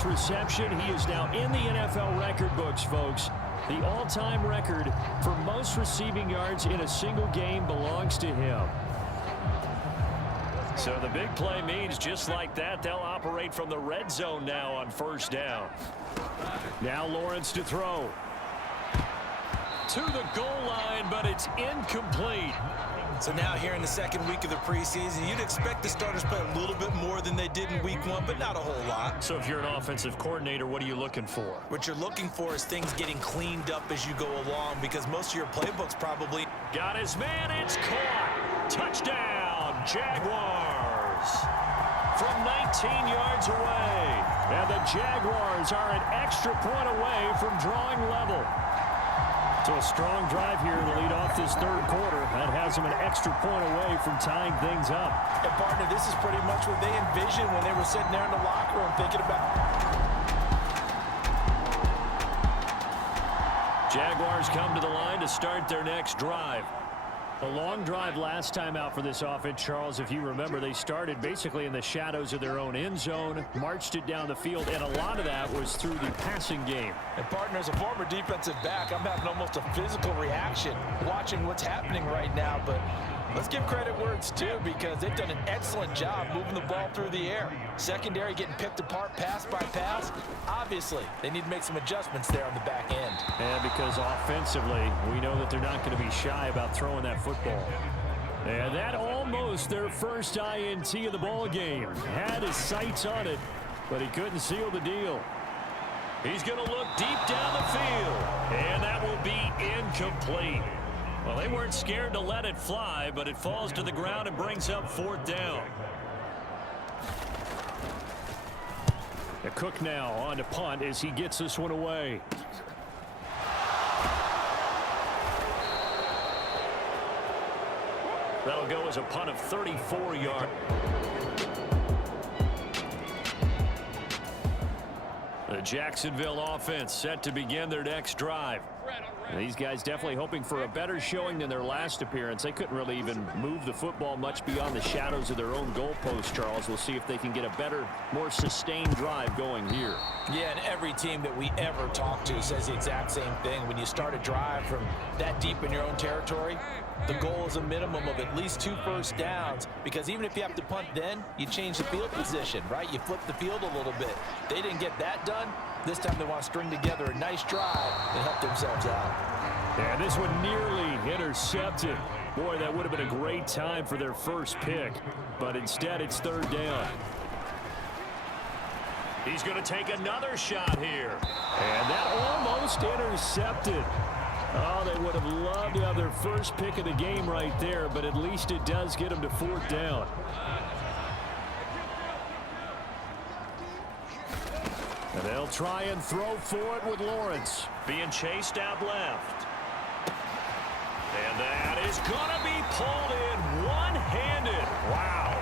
most reception. He is now in the NFL record books, folks. The all-time record for most receiving yards in a single game belongs to him. So the big play means just like that, they'll operate from the red zone now on first down. Now Lawrence to throw. To the goal line, but it's incomplete. So now here in the second week of the preseason, you'd expect the starters play a little bit more than they did in week one, but not a whole lot. So if you're an offensive coordinator, what are you looking for? What you're looking for is things getting cleaned up as you go along, because most of your playbooks probably... Got his man, it's caught. Touchdown, Jaguars. From 19 yards away. And the Jaguars are an extra point away from drawing level. So a strong drive here to lead off this third quarter. That has them an extra point away from tying things up. And partner, this is pretty much what they envisioned when they were sitting there in the locker room thinking about. Jaguars come to the line to start their next drive. A long drive last time out for this offense, Charles. If you remember, they started basically in the shadows of their own end zone, marched it down the field, and a lot of that was through the passing game. And partner, as a former defensive back, I'm having almost a physical reaction watching what's happening right now. But let's give credit where it's due, because they've done an excellent job moving the ball through the air. Secondary getting picked apart pass by pass. Obviously, they need to make some adjustments there on the back end. And because offensively, we know that they're not going to be shy about throwing that football. And that almost their first INT of the ball game. Had his sights on it, but he couldn't seal the deal. He's going to look deep down the field, and that will be incomplete. Well, they weren't scared to let it fly, but it falls to the ground and brings up fourth down. The Cook now on to punt as he gets this one away. That'll go as a punt of 34 yards. The Jacksonville offense set to begin their next drive. These guys definitely hoping for a better showing than their last appearance. They couldn't really even move the football much beyond the shadows of their own goalpost, Charles. We'll see if they can get a better, more sustained drive going here. Yeah, and every team that we ever talk to says the exact same thing. When you start a drive from that deep in your own territory, the goal is a minimum of at least 2 first downs, because even if you have to punt then, you change the field position, right? You flip the field a little bit. They didn't get that done. This time they want to string together a nice drive and help themselves out. Yeah, this one nearly intercepted. Boy, that would have been a great time for their first pick, but instead it's third down. He's going to take another shot here. And that almost intercepted. Oh, they would have loved to have their first pick of the game right there, but at least it does get them to fourth down. And they'll try and throw for it with Lawrence. Being chased out left. And that is going to be pulled in one-handed. Wow.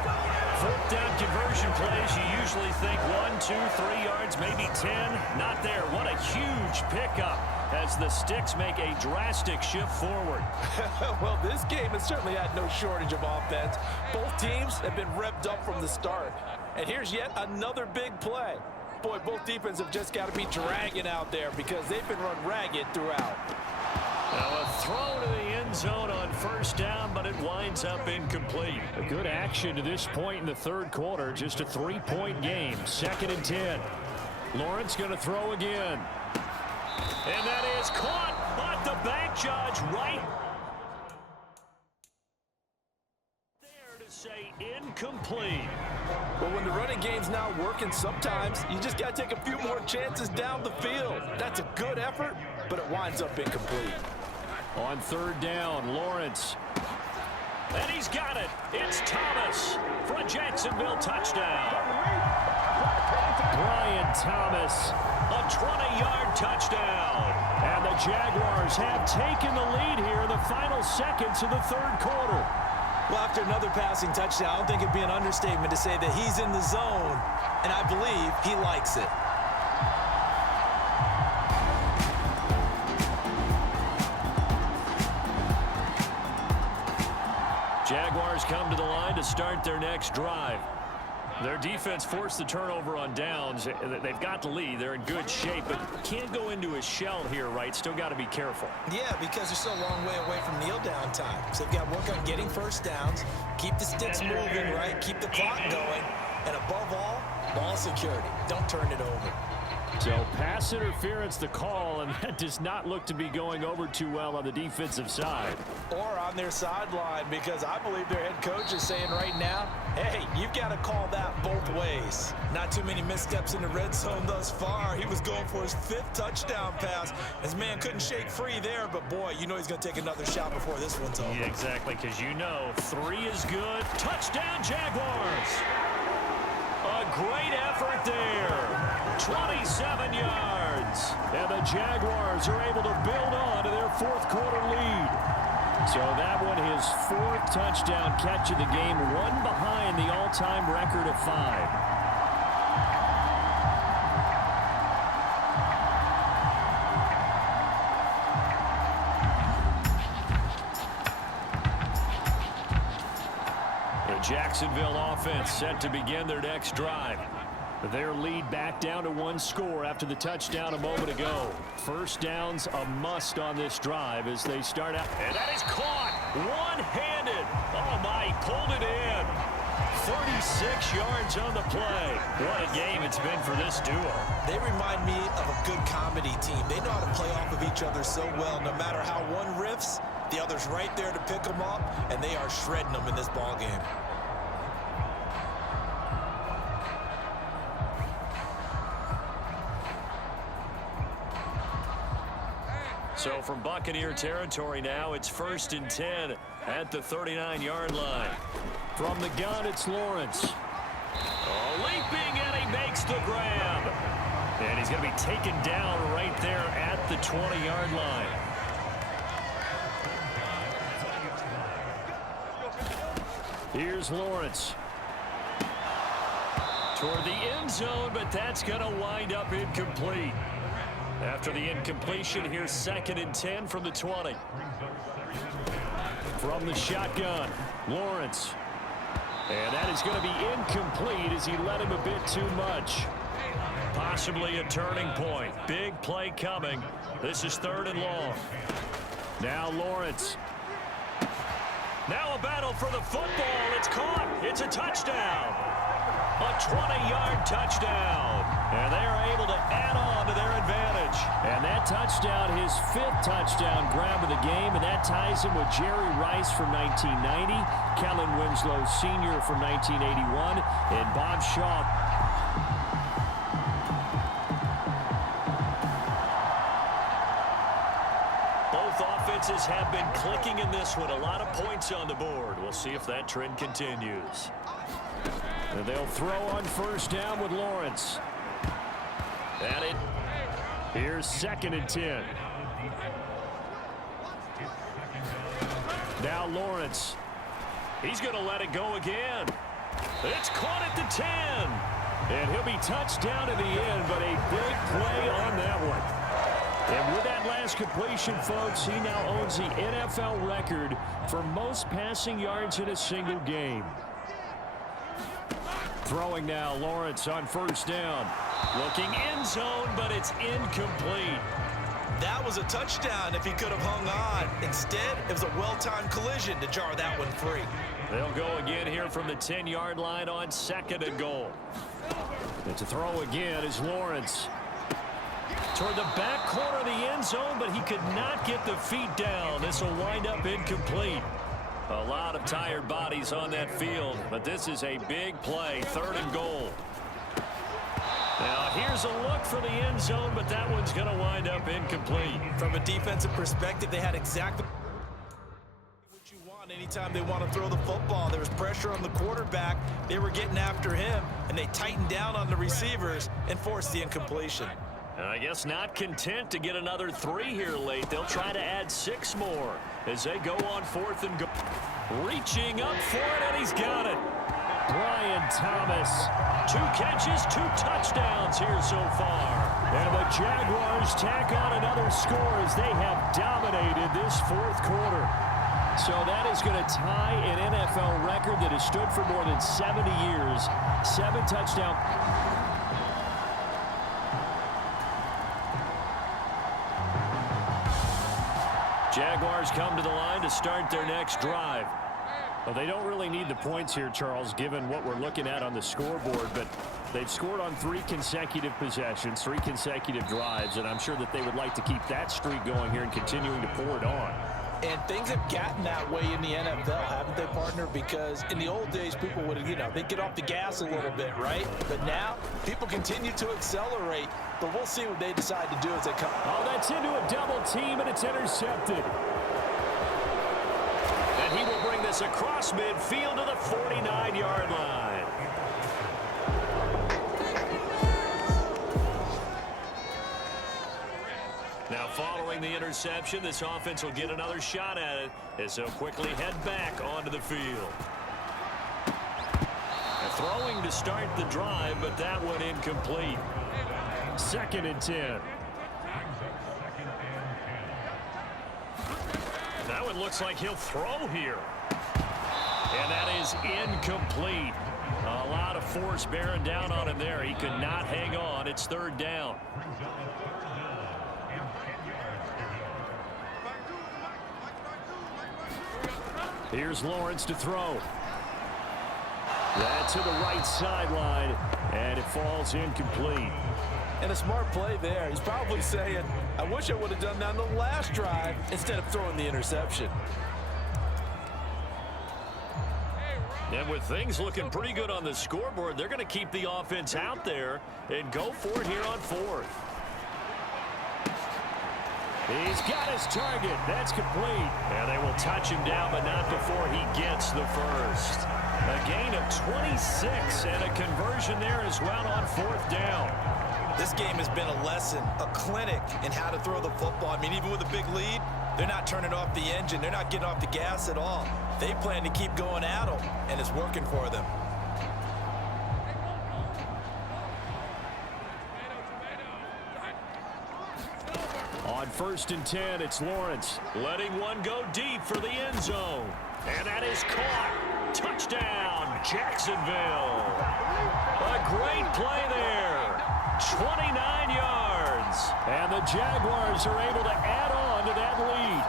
Fourth down conversion plays, you usually think 1, 2, 3 yards, maybe 10. Not there. What a huge pickup as the Sticks make a drastic shift forward. Well, this game has certainly had no shortage of offense. Both teams have been revved up from the start. And here's yet another big play. Boy, both defenses have just got to be dragging out there, because they've been run ragged throughout. Now a throw to the end zone on first down, but it winds up incomplete. A good action to this point in the third quarter. Just a 3-point game. 2nd and 10. Lawrence going to throw again. And that is caught at the bank, Judge, right there to say incomplete. Well, when the running game's not working, sometimes you just got to take a few more chances down the field. That's a good effort, but it winds up incomplete. On third down, Lawrence. And he's got it. It's Thomas for a Jacksonville touchdown. Brian Thomas, a 20-yard touchdown. And the Jaguars have taken the lead here in the final seconds of the third quarter. Well, after another passing touchdown, I don't think it'd be an understatement to say that he's in the zone, and I believe he likes it. Jaguars come to the line to start their next drive. Their defense forced the turnover on downs. They've got the lead. They're in good shape, but can't go into a shell here, right? Still got to be careful. Yeah, because they're still a long way away from kneel down time. So they've got to work on getting first downs, keep the sticks moving, right? Keep the clock going, and above all, ball security. Don't turn it over. So pass interference the call, and that does not look to be going over too well on the defensive side. Or on their sideline, because I believe their head coach is saying right now, hey, you've got to call that both ways. Not too many missteps in the red zone thus far. He was going for his 5th touchdown pass. His man couldn't shake free there, but boy, you know he's going to take another shot before this one's over. Yeah, exactly, because you know 3 is good. Touchdown, Jaguars! A great effort there. 27 yards. And the Jaguars are able to build on to their 4th quarter lead. So that one, his 4th touchdown catch of the game, one behind the all-time record of 5. Jacksonville offense set to begin their next drive. Their lead back down to 1 score after the touchdown a moment ago. First down's a must on this drive as they start out. And that is caught one-handed. Oh, my, pulled it in. 36 yards on the play. What a game it's been for this duo. They remind me of a good comedy team. They know how to play off of each other so well. No matter how one riffs, the other's right there to pick them up, and they are shredding them in this ball game. So from Buccaneer territory now, it's 1st and 10 at the 39-yard line. From the gun, it's Lawrence. Oh, leaping, and he makes the grab. And he's going to be taken down right there at the 20-yard line. Here's Lawrence. Toward the end zone, but that's going to wind up incomplete. After the incompletion, here's 2nd and 10 from the 20. From the shotgun, Lawrence. And that is going to be incomplete as he led him a bit too much. Possibly a turning point. Big play coming. This is 3rd and long. Now Lawrence. Now a battle for the football. It's caught. It's a touchdown. A 20-yard touchdown. And they are able to add on to their advantage. And that touchdown, his 5th touchdown grab of the game, and that ties him with Jerry Rice from 1990, Kellen Winslow Sr. from 1981, and Bob Shaw. Both offenses have been clicking in this one. A lot of points on the board. We'll see if that trend continues. And they'll throw on 1st down with Lawrence. And it. Here's 2nd and 10. Now Lawrence. He's going to let it go again. It's caught at the 10. And he'll be touched down at the end, but a big play on that one. And with that last completion, folks, he now owns the NFL record for most passing yards in a single game. Throwing now, Lawrence on 1st down. Looking end zone, but it's incomplete. That was a touchdown if he could have hung on. Instead, it was a well-timed collision to jar that one free. They'll go again here from the 10-yard line on 2nd and goal. And to throw again is Lawrence. Toward the back corner of the end zone, but he could not get the feet down. This will wind up incomplete. A lot of tired bodies on that field, but this is a big play, 3rd and goal. Now here's a look for the end zone, but that one's going to wind up incomplete. From a defensive perspective, they had exactly what you want anytime they want to throw the football. There was pressure on the quarterback. They were getting after him, and they tightened down on the receivers and forced the incompletion. And I guess not content to get another 3 here late. They'll try to add 6 more as they go on 4th and goal. Reaching up for it, and he's got it. Brian Thomas. 2 catches, 2 touchdowns here so far. And the Jaguars tack on another score as they have dominated this 4th quarter. So that is going to tie an NFL record that has stood for more than 70 years. 7 touchdowns. Jaguars come to the line to start their next drive. Well, they don't really need the points here, Charles, given what we're looking at on the scoreboard, but they've scored on 3 consecutive possessions, 3 consecutive drives, and I'm sure that they would like to keep that streak going here and continuing to pour it on. And things have gotten that way in the NFL, haven't they, partner? Because in the old days, people would, they'd get off the gas a little bit, right? But now, people continue to accelerate. But we'll see what they decide to do as they come. Oh, that's into a double team, and it's intercepted. And he will bring this across midfield to the 49-yard line. Now, following the interception, this offense will get another shot at it as they'll quickly head back onto the field. Throwing to start the drive, but that one incomplete. 2nd and 10. That one looks like he'll throw here. And that is incomplete. A lot of force bearing down on him there. He could not hang on. It's 3rd down. Here's Lawrence to throw. That's to the right sideline, and it falls incomplete. And a smart play there. He's probably saying, I wish I would have done that on the last drive instead of throwing the interception. And with things looking pretty good on the scoreboard, they're going to keep the offense out there and go for it here on 4th. He's got his target. That's complete. And they will touch him down, but not before he gets the first. A gain of 26 and a conversion there as well on 4th down. This game has been a lesson, a clinic in how to throw the football. I mean, even with a big lead, they're not turning off the engine. They're not getting off the gas at all. They plan to keep going at them, and it's working for them. On 1st and 10, it's Lawrence letting one go deep for the end zone. And that is caught. Touchdown, Jacksonville. A great play there. 29 yards. And the Jaguars are able to add on to that lead.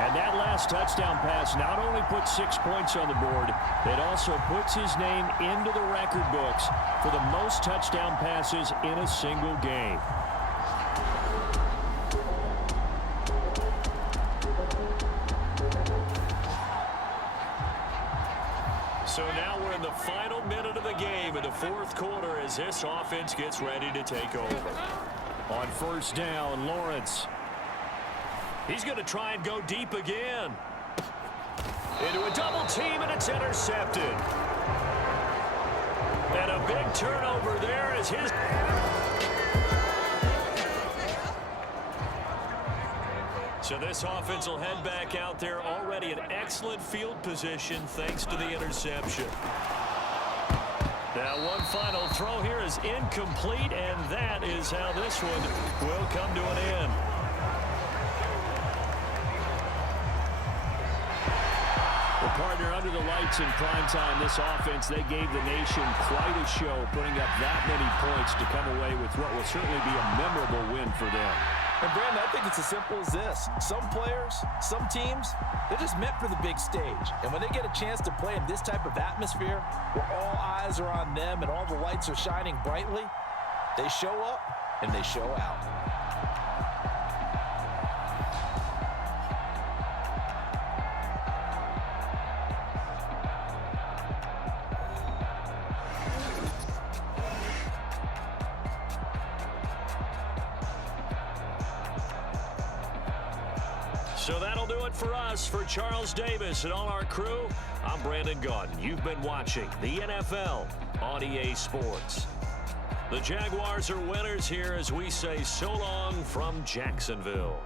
And that last touchdown pass not only puts 6 points on the board, it also puts his name into the record books for the most touchdown passes in a single game. So now we're in the final minute of the game in the 4th quarter as this offense gets ready to take over. On 1st down, Lawrence. He's going to try and go deep again. Into a double team, and it's intercepted. And a big turnover there as his... So this offense will head back out there already in excellent field position thanks to the interception. Now one final throw here is incomplete, and that is how this one will come to an end. Well, partner, under the lights in prime time, this offense, they gave the nation quite a show, putting up that many points to come away with what will certainly be a memorable win for them. And, Brandon, I think it's as simple as this. Some players, some teams, they're just meant for the big stage. And when they get a chance to play in this type of atmosphere, where all eyes are on them and all the lights are shining brightly, they show up and they show out. So that'll do it for us. For Charles Davis and all our crew, I'm Brandon Gaudin. You've been watching the NFL on EA Sports. The Jaguars are winners here as we say so long from Jacksonville.